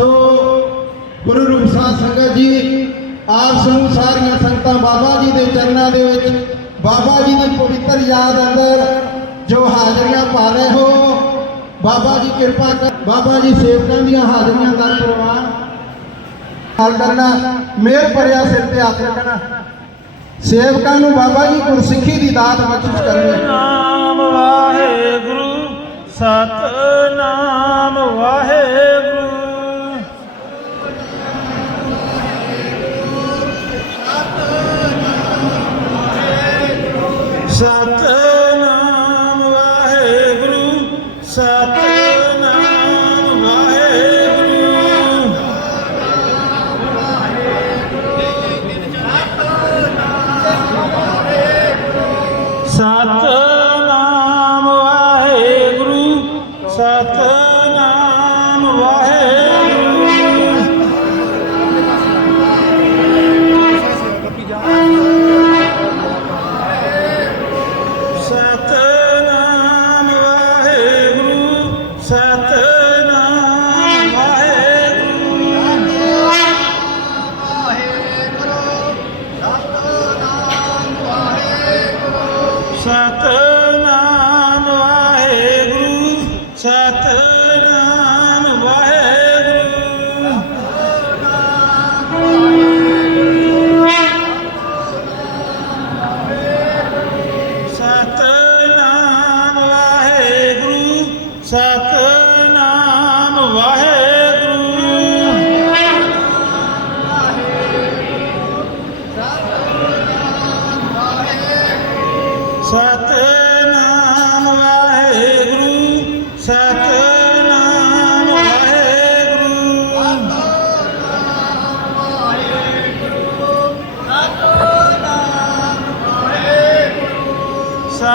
ਸੋ ਗੁਰੂ ਰੂਪ ਸਾਧ ਸੰਗਤ ਜੀ, ਆਪ ਸਮੂਹ ਸਾਰੀਆਂ ਸੰਗਤਾਂ ਬਾਬਾ ਜੀ ਦੇ ਚਰਨਾਂ ਦੇ ਵਿੱਚ, ਬਾਬਾ ਜੀ ਦੀ ਪਵਿੱਤਰ ਯਾਦ ਅੰਦਰ ਜੋ ਹਾਜ਼ਰੀਆਂ ਪਾ ਰਹੇ ਹੋ, ਬਾਬਾ ਜੀ ਕਿਰਪਾ ਕਰ, ਬਾਬਾ ਜੀ ਸੇਵਕਾਂ ਦੀਆਂ ਹਾਜ਼ਰੀਆਂ ਦਾ ਪ੍ਰਵਾਨ ਹਾਲ ਕਰਨਾ, ਮੇਰ ਭਰਿਆ ਸਿਰ ਤੇ ਹੱਥ ਰੱਖਣਾ। ਸੇਵਕਾਂ ਨੂੰ ਬਾਬਾ ਜੀ ਗੁਰਸਿੱਖੀ ਦੀ ਦਾਤ ਬਖਸ਼ਿਸ਼ ਕਰਨੀ sat